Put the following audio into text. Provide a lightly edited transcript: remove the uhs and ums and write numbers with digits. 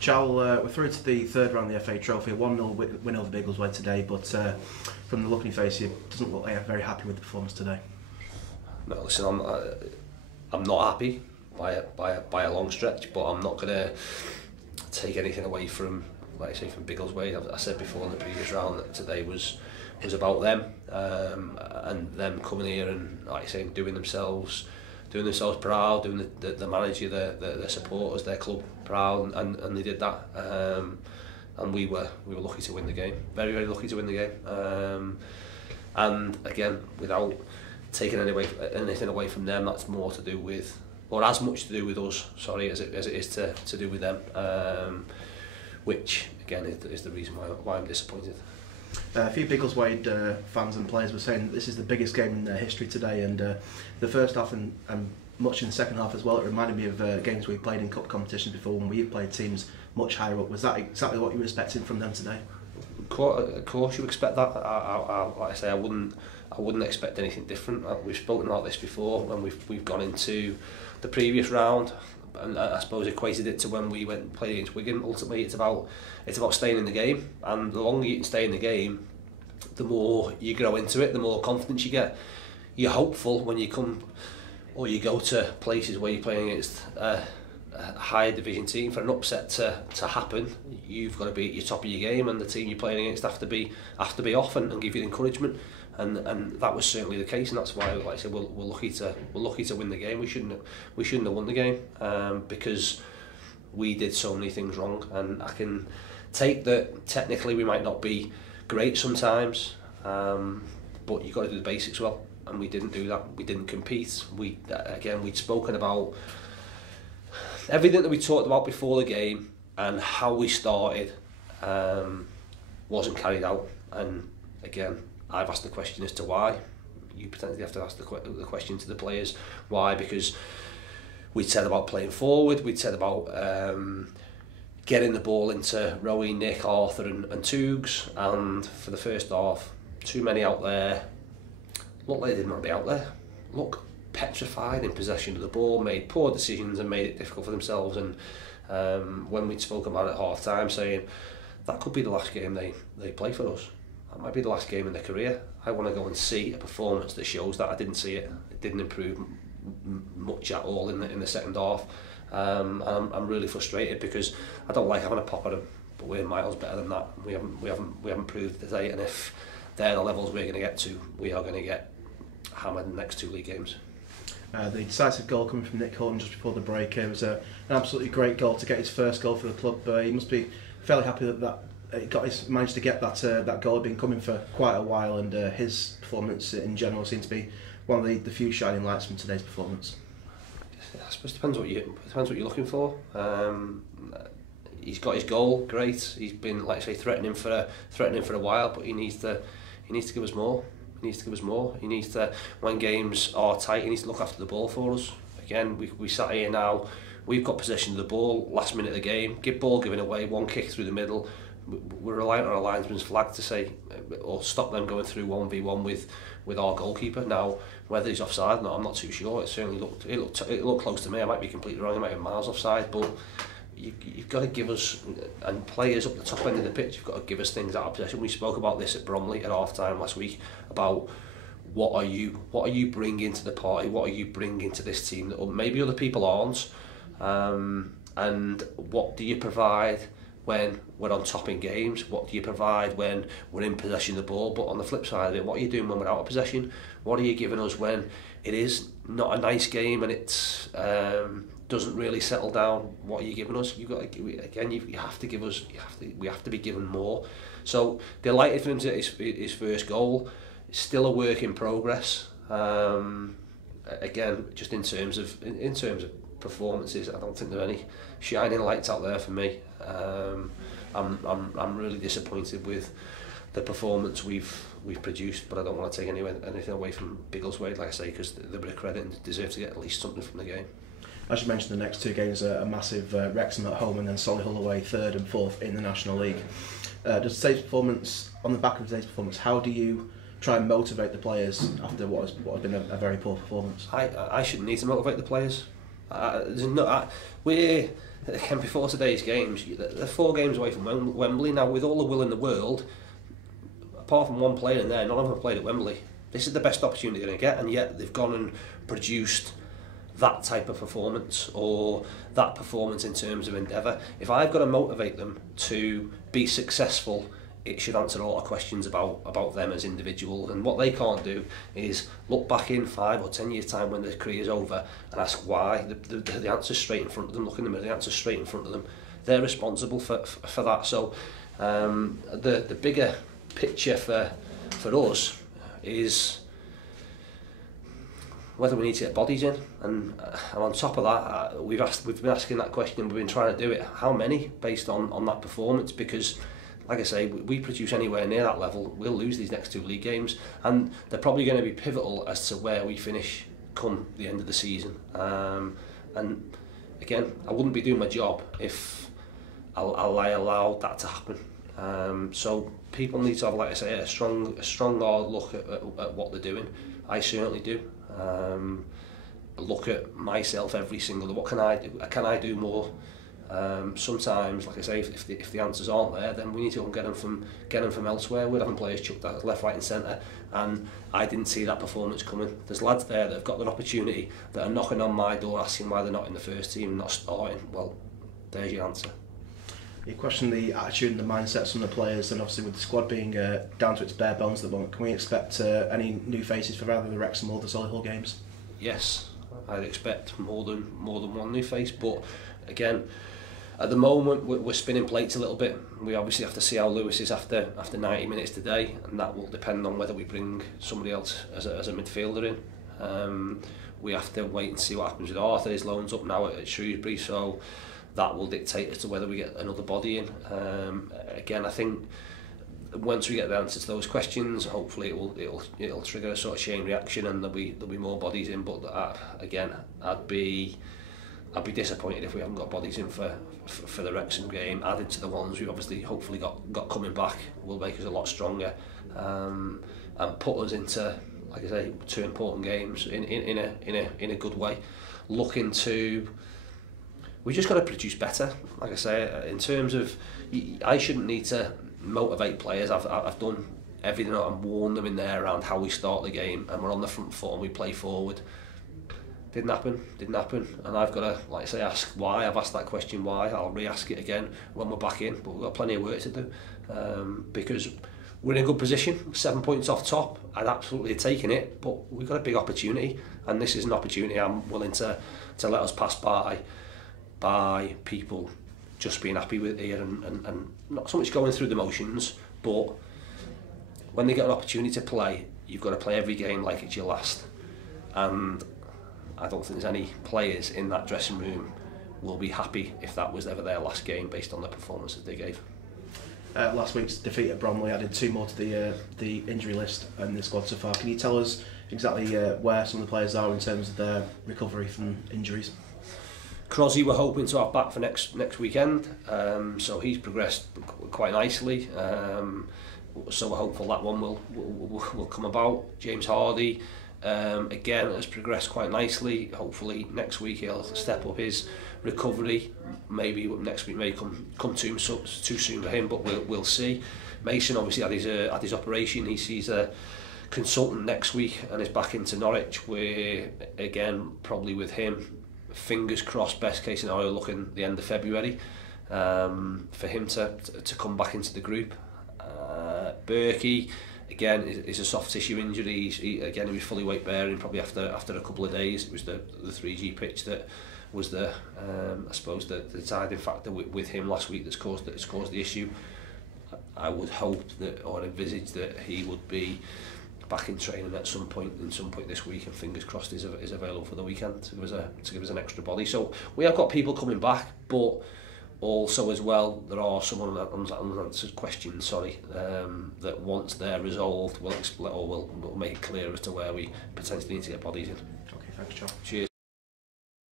Chal, we're through to the third round of the FA Trophy, 1-0 win over Biggleswade today, but from the look on your face, you doesn't look very happy with the performance today. No, listen, I'm not happy by a long stretch, but I'm not going to take anything away from, like I say, from Biggleswade. I said before in the previous round that today was about them, and them coming here and, like I say, doing themselves proud, doing the manager, the supporters, their club proud, and they did that. And we were lucky to win the game, very, very lucky to win the game. And again, without taking anything away from them, that's more to do with, or as much to do with us, sorry, as it is to do with them. Which again is the reason why I'm disappointed. A few Biggleswade fans and players were saying that this is the biggest game in their history today, and the first half and much in the second half as well, it reminded me of games we played in cup competitions before when we've played teams much higher up. Was that exactly what you were expecting from them today? Of course you expect that. Like I say, I wouldn't expect anything different. We've spoken about this before when we've gone into the previous round, and I suppose equated it to when we went and played against Wigan. Ultimately, it's about staying in the game, and the longer you can stay in the game, the more you grow into it, the more confidence you get. You're hopeful when you come or you go to places where you're playing against a higher division team. For an upset to happen, you've got to be at your top of your game, and the team you're playing against have to be off and give you the encouragement. And that was certainly the case, and that's why, like I said, we're lucky to win the game. We shouldn't have won the game because we did so many things wrong. And I can take that technically we might not be great sometimes, but you've got to do the basics well, and we didn't do that. We didn't compete. We'd spoken about everything that we talked about before the game and how we started wasn't carried out. And again, I've asked the question as to why. You potentially have to ask the question to the players. Why? Because we'd said about playing forward, we'd said about getting the ball into Rowie, Nick, Arthur and Toogs, and for the first half, too many out there. Look like they didn't want to be out there. Look petrified in possession of the ball, made poor decisions and made it difficult for themselves. And when we'd spoken about it at half time, saying that could be the last game they play for us. That might be the last game in their career. I want to go and see a performance that shows that. I didn't see it. It didn't improve much at all in the second half. And I'm really frustrated because I don't like having a pop at them, but we're miles better than that. We haven't proved today. And if they're the levels we're going to get to, we are going to get hammered in the next 2 league games. The decisive goal coming from Nick Horton just before the break, it was an absolutely great goal to get his first goal for the club. He must be fairly happy that he managed to get that goal. Had been coming for quite a while, and his performance in general seemed to be one of the few shining lights from today's performance. I suppose it depends what you're looking for. He's got his goal, great. He's been, like I say, threatening for a while, but he needs to give us more. He needs to, when games are tight, he needs to look after the ball for us. Again, we sat here now. We've got possession of the ball, last minute of the game. Ball given away, one kick through the middle. We're relying on our linesman's flag to say, or stop them going through 1v1 with our goalkeeper. Now, whether he's offside or not, I'm not too sure. It looked close to me. I might be completely wrong. It might be miles offside, but you've got to give us, and players up the top end of the pitch, you've got to give us things out of possession. We spoke about this at Bromley at half time last week about what are you bringing to the party? What are you bringing to this team that maybe other people aren't? And what do you provide when we're on top in games? What do you provide when we're in possession of the ball? But on the flip side of it, what are you doing when we're out of possession? What are you giving us when it is not a nice game and it doesn't really settle down? What are you giving us? You've got to, again, you have to give us. We have to be given more. So delighted for him to get his first goal. It's still a work in progress. Again, just in terms of performances, I don't think there are any shining lights out there for me. I'm really disappointed with the performance we've produced, but I don't want to take anything away from Biggleswade, like I say, because they're a bit of credit and deserve to get at least something from the game. As you mentioned, the next 2 games are massive. Wrexham at home and then Solihull away, 3rd and 4th in the National League. Just today's performance, on the back of today's performance, how do you try and motivate the players after what has been a very poor performance? I shouldn't need to motivate the players. We're again before today's games. They're 4 games away from Wembley now. With all the will in the world, apart from one player in there, none of them have played at Wembley. This is the best opportunity they're going to get, and yet they've gone and produced that type of performance, or that performance in terms of endeavour. If I've got to motivate them to be successful, it should answer a lot of questions about them as individuals. And what they can't do is look back in 5 or 10 years' time when their career's over and ask why. The answer's straight in front of them. Look in the mirror, the answer's straight in front of them. They're responsible for that. So the bigger picture for us is whether we need to get bodies in, and on top of that, we've been asking that question, and we've been trying to do it. How many, based on that performance? Because, like I say, we produce anywhere near that level, we'll lose these next 2 league games, and they're probably going to be pivotal as to where we finish come the end of the season. And again, I wouldn't be doing my job if I allowed that to happen. So people need to have, like I say, a strong hard look at what they're doing. I certainly do. Look at myself every single day. What can I do? Can I do more? Sometimes, like I say, if the answers aren't there, then we need to go and get them from elsewhere. We're having players chucked out left, right and centre, and I didn't see that performance coming. There's lads there that have got that opportunity, that are knocking on my door asking why they're not in the first team, not starting. Well, there's your answer. You question the attitude and the mindsets from the players, and obviously with the squad being down to its bare bones at the moment, can we expect any new faces for either the Wrexham or the Solihull games? Yes, I'd expect more than one new face, but again, at the moment we're spinning plates a little bit. We obviously have to see how Lewis is after 90 minutes today, and that will depend on whether we bring somebody else as a midfielder in. We have to wait and see what happens with Arthur. His loan's up now at Shrewsbury, so that will dictate as to whether we get another body in. Again, I think once we get the answer to those questions, hopefully it'll trigger a sort of chain reaction, and there'll be more bodies in. But again, I'd be disappointed if we haven't got bodies in for the Wrexham game. Added to the ones we've obviously hopefully got coming back, will make us a lot stronger, and put us into, like I say, 2 important games in a good way. Looking to, we just got to produce better. Like I say, in terms of, I shouldn't need to motivate players. I've done everything and warned them in there around how we start the game, and we're on the front foot and we play forward. Didn't happen, and I've got to, like I say, ask why. I've asked that question why. I'll re-ask it again when we're back in, but we've got plenty of work to do, because we're in a good position, 7 points off top. I'd absolutely have taken it, but we've got a big opportunity, and this is an opportunity I'm willing to let us pass by people just being happy with here and not so much going through the motions, but when they get an opportunity to play, you've got to play every game like it's your last. And I don't think there's any players in that dressing room will be happy if that was ever their last game based on the performances they gave. Last week's defeat at Bromley added 2 more to the injury list and the squad so far. Can you tell us exactly where some of the players are in terms of their recovery from injuries? Crosby we're hoping to have back for next weekend, so he's progressed quite nicely, so we're hopeful that one will come about. James Hardy again has progressed quite nicely. Hopefully next week he'll step up his recovery. Maybe next week may come too soon for him, but we'll see. Mason obviously had his operation. He sees a consultant next week and is back into Norwich, where again probably with him, fingers crossed, best case scenario looking the end of February, for him to come back into the group. Berkey again is a soft tissue injury. He was fully weight bearing probably after a couple of days. It was the 3G pitch that was I suppose the deciding factor with him last week that's caused the issue. I would hope that, or envisage that, he would be back in training at some point this week, and fingers crossed is available for the weekend to give us an extra body. So we have got people coming back, but also as well there are some unanswered questions that once they're resolved we'll make it clear as to where we potentially need to get bodies in. Okay, thanks, John. Cheers.